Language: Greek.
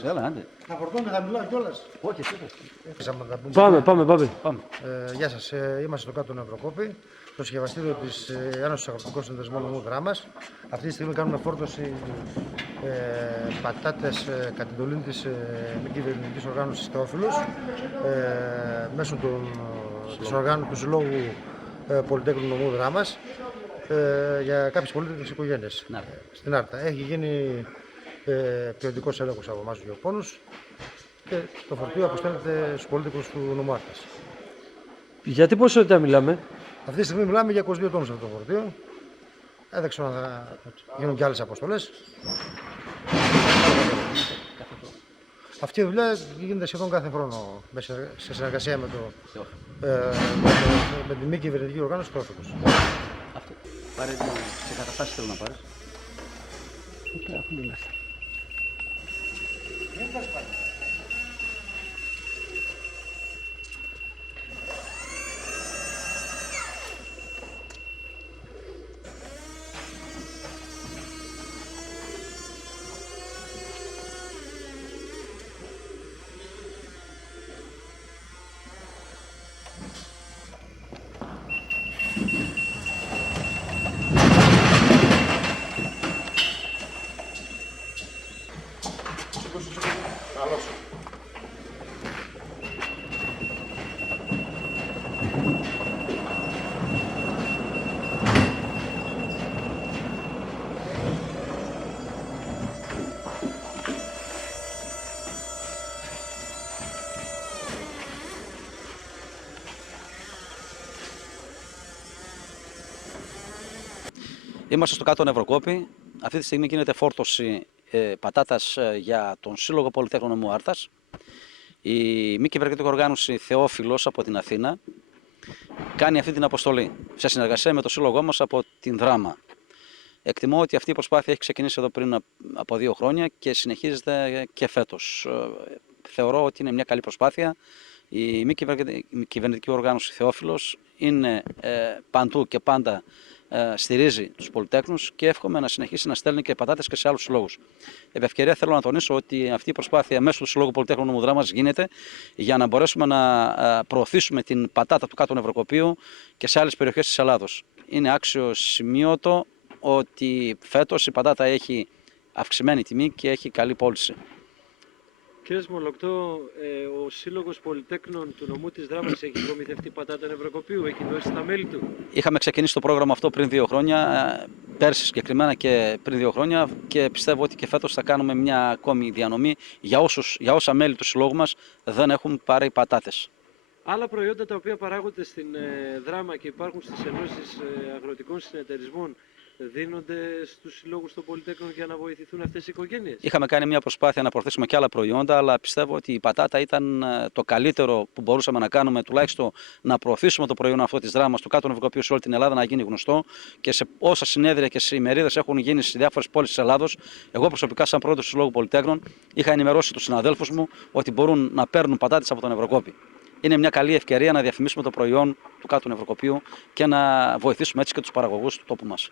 εντάξει, έλα, άντε. Θα φορτώνω και θα μιλάω κιόλας. Όχι, εσύ. Πάμε. Γεια σας, είμαστε στο κάτω Νευροκόπη, στο συσκευαστήριο της Ένωσης Αγροτικών Συνδεσμών Νομού Δράμας. Αυτή τη στιγμή κάνουμε φόρτωση πατάτες κατά την εντολή της μη κυβερνητικής οργάνωσης Θεόφιλος μέσω του Συλλόγου Πολυτέχνου Νομού Δράμας για κάποιες πολίτες οικογένειες στην Άρτα. Έχει γίνει ποιοτικός έλεγχος από εμάς τους γεωπόνους και το φορτίο αποστέλλεται στους πολίτικους του νομού Άρτας. Γιατί ποσότητα μιλάμε? Αυτή τη στιγμή μιλάμε για 22 τόνους αυτό το φορτίο. Δεν ξέρω αν θα γίνουν και άλλες αποστολές. Αυτή η δουλειά γίνεται σχεδόν κάθε χρόνο σε συνεργασία με τη μη κυβερνητική οργάνωση Θεόφιλος. Αυτό. Πάρε σε καταστάσεις θέλω να πάρεις. Είμαστε στο κάτω Νευροκόπη. Αυτή τη στιγμή γίνεται φόρτωση πατάτας για τον Σύλλογο Πολυτέχνων Νομού Άρτας. Η μη κυβερνητική οργάνωση Θεόφιλος από την Αθήνα κάνει αυτή την αποστολή σε συνεργασία με το σύλλογό μας από την Δράμα. Εκτιμώ ότι αυτή η προσπάθεια έχει ξεκινήσει εδώ πριν από 2 χρόνια και συνεχίζεται και φέτος. Θεωρώ ότι είναι μια καλή προσπάθεια. Η μη κυβερνητική οργάνωση Θεόφιλος είναι παντού και πάντα στηρίζει τους πολυτέχνους και εύχομαι να συνεχίσει να στέλνει και πατάτες και σε άλλους συλλόγους. Επ' ευκαιρία θέλω να τονίσω ότι αυτή η προσπάθεια μέσω του Συλλόγου Πολυτέχνων Νομού Δράμας γίνεται για να μπορέσουμε να προωθήσουμε την πατάτα του κάτω Νευροκοπείου και σε άλλες περιοχές της Ελλάδος. Είναι άξιο σημείωτο ότι φέτος η πατάτα έχει αυξημένη τιμή και έχει καλή πώληση. Κύριε Σμολοκτό, ο Σύλλογος Πολυτέχνων του Νομού της Δράμας έχει προμηθευτεί πατάτα Νευροκοπείου, έχει δώσει στα μέλη του. Είχαμε ξεκινήσει το πρόγραμμα αυτό πριν 2 χρόνια, πέρσι συγκεκριμένα και πριν 2 χρόνια και πιστεύω ότι και φέτος θα κάνουμε μια ακόμη διανομή για όσα μέλη του συλλόγου μας δεν έχουν πάρει πατάτες. Άλλα προϊόντα τα οποία παράγονται στην Δράμα και υπάρχουν στις ενώσεις αγροτικών συνεταιρισμών δίνονται στους συλλόγους των πολυτέχνων για να βοηθηθούν αυτές οι οικογένειες. Είχαμε κάνει μια προσπάθεια να προωθήσουμε και άλλα προϊόντα, αλλά πιστεύω ότι η πατάτα ήταν το καλύτερο που μπορούσαμε να κάνουμε, τουλάχιστον να προωθήσουμε το προϊόν αυτό της Δράμας, του κάτω Νευροκοπείου σε όλη την Ελλάδα, να γίνει γνωστό και σε όσα συνέδρια και σε ημερίδες έχουν γίνει σε διάφορες πόλεις της Ελλάδος. Εγώ προσωπικά, σαν πρόεδρος του Συλλόγου Πολυτέχνων, είχα ενημερώσει τους συναδέλφους μου ότι μπορούν να παίρνουν πατάτες από τον Νευροκόπη. Είναι μια καλή ευκαιρία να διαφημίσουμε το προϊόν του κάτω Νευροκοπείου και να βοηθήσουμε έτσι και τους παραγωγούς του τόπου μας.